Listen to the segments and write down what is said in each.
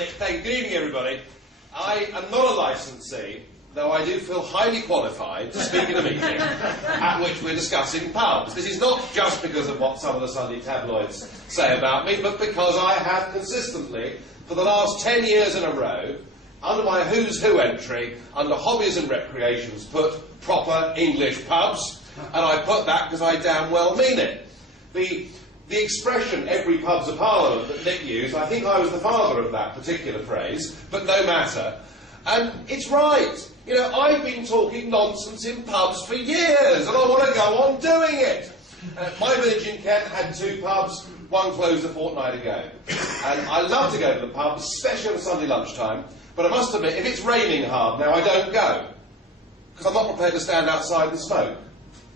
Nick, thank you. Good evening, everybody. I am not a licensee, though I do feel highly qualified to speak in a meeting at which we're discussing pubs. This is not just because of what some of the Sunday tabloids say about me, but because I have consistently, for the last 10 years in a row, under my Who's Who entry, under Hobbies and Recreations, put proper English pubs, and I put that because I damn well mean it. The expression, every pub's a parliament, that Nick used, I think I was the father of that particular phrase, but no matter. And it's right. You know, I've been talking nonsense in pubs for years, and I want to go on doing it. My village in Kent had 2 pubs, one closed a fortnight ago. And I love to go to the pub, especially on Sunday lunchtime, but I must admit, if it's raining hard now, I don't go, because I'm not prepared to stand outside and smoke.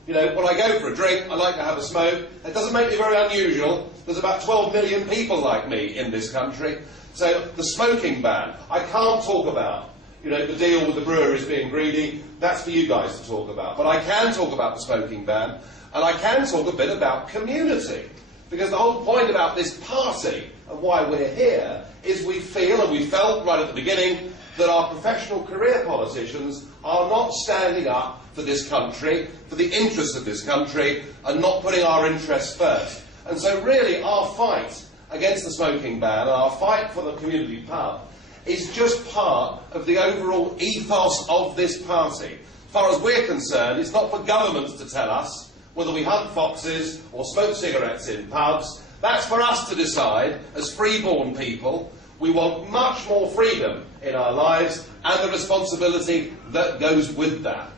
You know, when I go for a drink, I like to have a smoke. It doesn't make me very unusual. There's about 12 million people like me in this country. So the smoking ban, I can't talk about. You know, the deal with the breweries being greedy, that's for you guys to talk about. But I can talk about the smoking ban, and I can talk a bit about community. Because the whole point about this party and why we're here is we feel, and we felt right at the beginning, that our professional career politicians are not standing up for this country, for the interests of this country, and not putting our interests first. And so really our fight against the smoking ban, and our fight for the community pub, is just part of the overall ethos of this party. As far as we're concerned, it's not for governments to tell us whether we hunt foxes or smoke cigarettes in pubs. That's for us to decide as freeborn people. We want much more freedom in our lives and the responsibility that goes with that.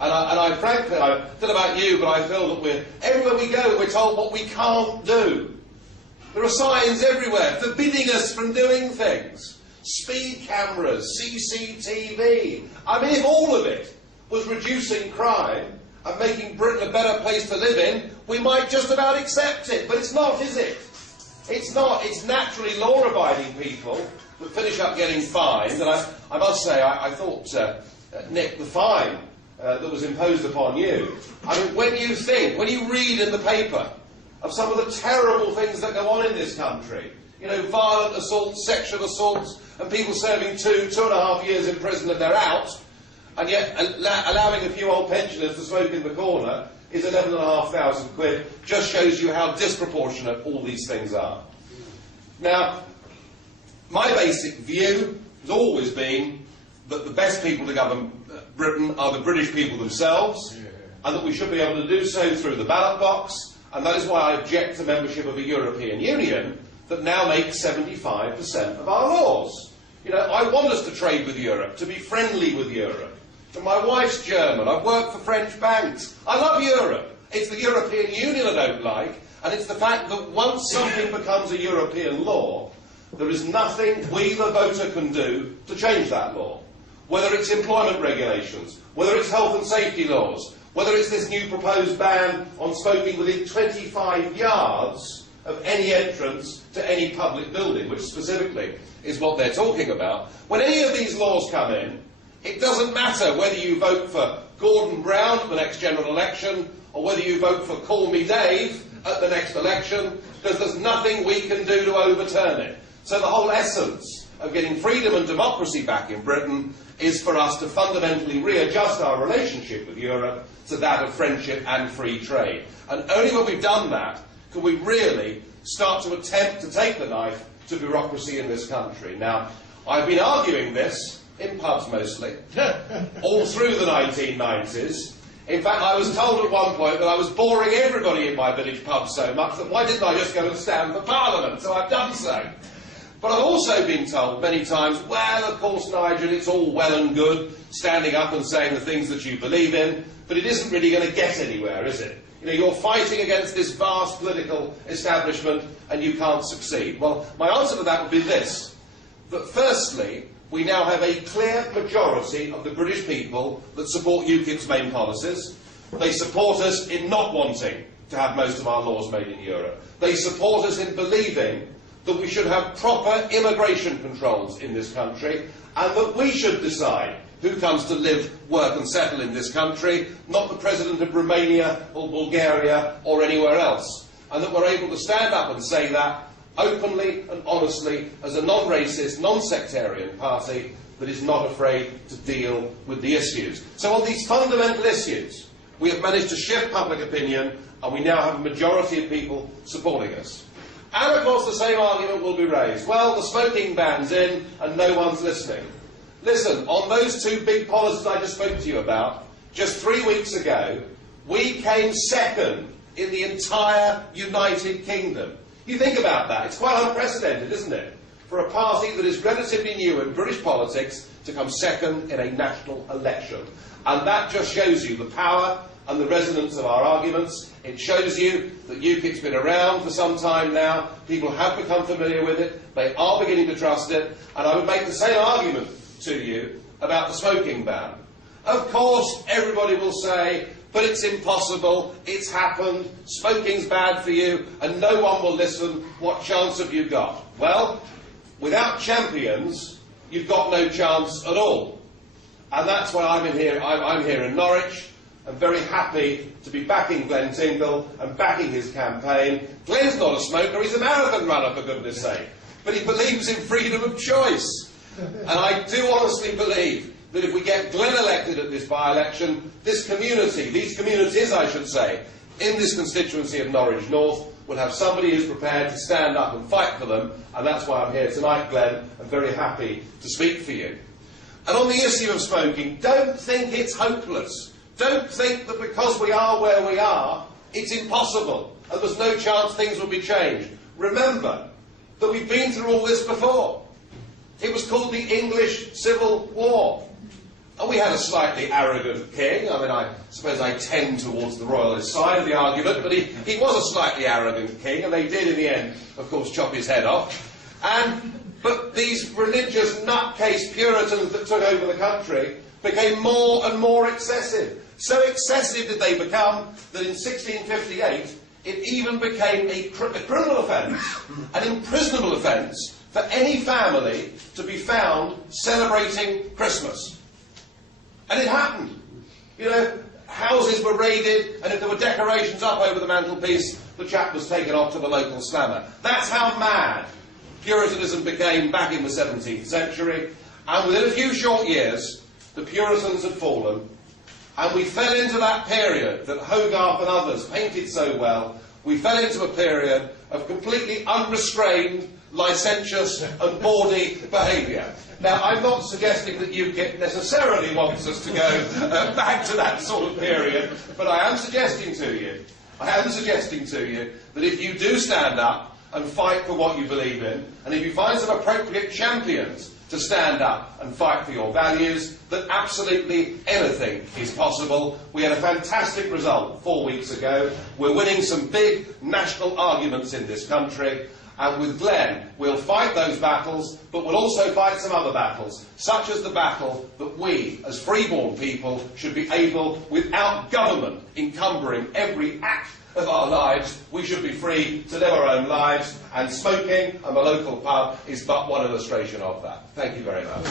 And I frankly, I don't know about you, but I feel that everywhere we go, we're told what we can't do. There are signs everywhere forbidding us from doing things. Speed cameras, CCTV. I mean, if all of it was reducing crime and making Britain a better place to live in, we might just about accept it. But it's not, is it? It's not. It's naturally law-abiding people that finish up getting fined. And I must say, I thought, Nick, the fine that was imposed upon you, I mean, when you read in the paper of some of the terrible things that go on in this country, you know, violent assaults, sexual assaults, and people serving 2.5 years in prison and they're out, and yet allowing a few old pensioners to smoke in the corner is 11,500 quid, just shows you how disproportionate all these things are. Now, my basic view has always been that the best people to govern Britain are the British people themselves, and that we should be able to do so through the ballot box, and that is why I object to membership of a European Union that now makes 75% of our laws. You know, I want us to trade with Europe, to be friendly with Europe. And my wife's German, I've worked for French banks. I love Europe. It's the European Union I don't like, and it's the fact that once something becomes a European law, there is nothing we, the voter, can do to change that law. Whether it's employment regulations, whether it's health and safety laws, whether it's this new proposed ban on smoking within 25 yards of any entrance to any public building, which specifically is what they're talking about. When any of these laws come in, it doesn't matter whether you vote for Gordon Brown at the next general election or whether you vote for Call Me Dave at the next election, because there's nothing we can do to overturn it. So the whole essence of getting freedom and democracy back in Britain is for us to fundamentally readjust our relationship with Europe to that of friendship and free trade. And only when we've done that can we really start to attempt to take the knife to bureaucracy in this country. Now, I've been arguing this in pubs mostly, all through the 1990s. In fact, I was told at one point that I was boring everybody in my village pub so much that why didn't I just go and stand for Parliament? So I've done so. But I've also been told many times, well, of course, Nigel, it's all well and good standing up and saying the things that you believe in, but it isn't really going to get anywhere, is it? You know, you're fighting against this vast political establishment and you can't succeed. Well, my answer to that would be this, that firstly, we now have a clear majority of the British people that support UKIP's main policies. They support us in not wanting to have most of our laws made in Europe. They support us in believing that we should have proper immigration controls in this country, and that we should decide who comes to live, work and settle in this country, not the President of Romania or Bulgaria or anywhere else. And that we're able to stand up and say that openly and honestly as a non-racist, non-sectarian party that is not afraid to deal with the issues. So on these fundamental issues, we have managed to shift public opinion, and we now have a majority of people supporting us. And of course the same argument will be raised. Well, the smoking ban's in and no one's listening. Listen, on those two big policies I just spoke to you about, just 3 weeks ago, we came second in the entire United Kingdom. You think about that, it's quite unprecedented, isn't it? For a party that is relatively new in British politics to come second in a national election. And that just shows you the power and the resonance of our arguments. It shows you that UKIP's been around for some time now. People have become familiar with it. They are beginning to trust it. And I would make the same argument to you about the smoking ban. Of course, everybody will say, but it's impossible, it's happened, smoking's bad for you, and no one will listen. What chance have you got? Well, without champions, you've got no chance at all. And that's why I'm here in Norwich. I'm very happy to be backing Glenn Tingle and backing his campaign. Glenn's not a smoker, he's a marathon runner, for goodness sake. But he believes in freedom of choice. And I do honestly believe that if we get Glenn elected at this by-election, this community, these communities I should say, in this constituency of Norwich North, will have somebody who's prepared to stand up and fight for them. And that's why I'm here tonight, Glenn. I'm very happy to speak for you. And on the issue of smoking, don't think it's hopeless. Don't think that because we are where we are, it's impossible and there's no chance things will be changed. Remember that we've been through all this before. It was called the English Civil War. And we had a slightly arrogant king. I mean, I suppose I tend towards the royalist side of the argument, but he was a slightly arrogant king, and they did in the end, of course, chop his head off. But these religious nutcase Puritans that took over the country became more and more excessive. So excessive did they become that in 1658 it even became a criminal offence, an imprisonable offence, for any family to be found celebrating Christmas. And it happened. You know, houses were raided, and if there were decorations up over the mantelpiece, the chap was taken off to the local slammer. That's how mad Puritanism became back in the 17th century. And within a few short years, the Puritans had fallen, and we fell into that period that Hogarth and others painted so well. We fell into a period of completely unrestrained, licentious and bawdy behaviour. Now, I'm not suggesting that UKIP necessarily wants us to go back to that sort of period, but I am suggesting to you that if you do stand up and fight for what you believe in, and if you find some appropriate champions to stand up and fight for your values, that absolutely anything is possible. We had a fantastic result 4 weeks ago. We're winning some big national arguments in this country. And with Glenn, we'll fight those battles, but we'll also fight some other battles, such as the battle that we, as freeborn people, should be able, without government encumbering every act of our lives, we should be free to live our own lives, and smoking and the local pub is but one illustration of that. Thank you very much.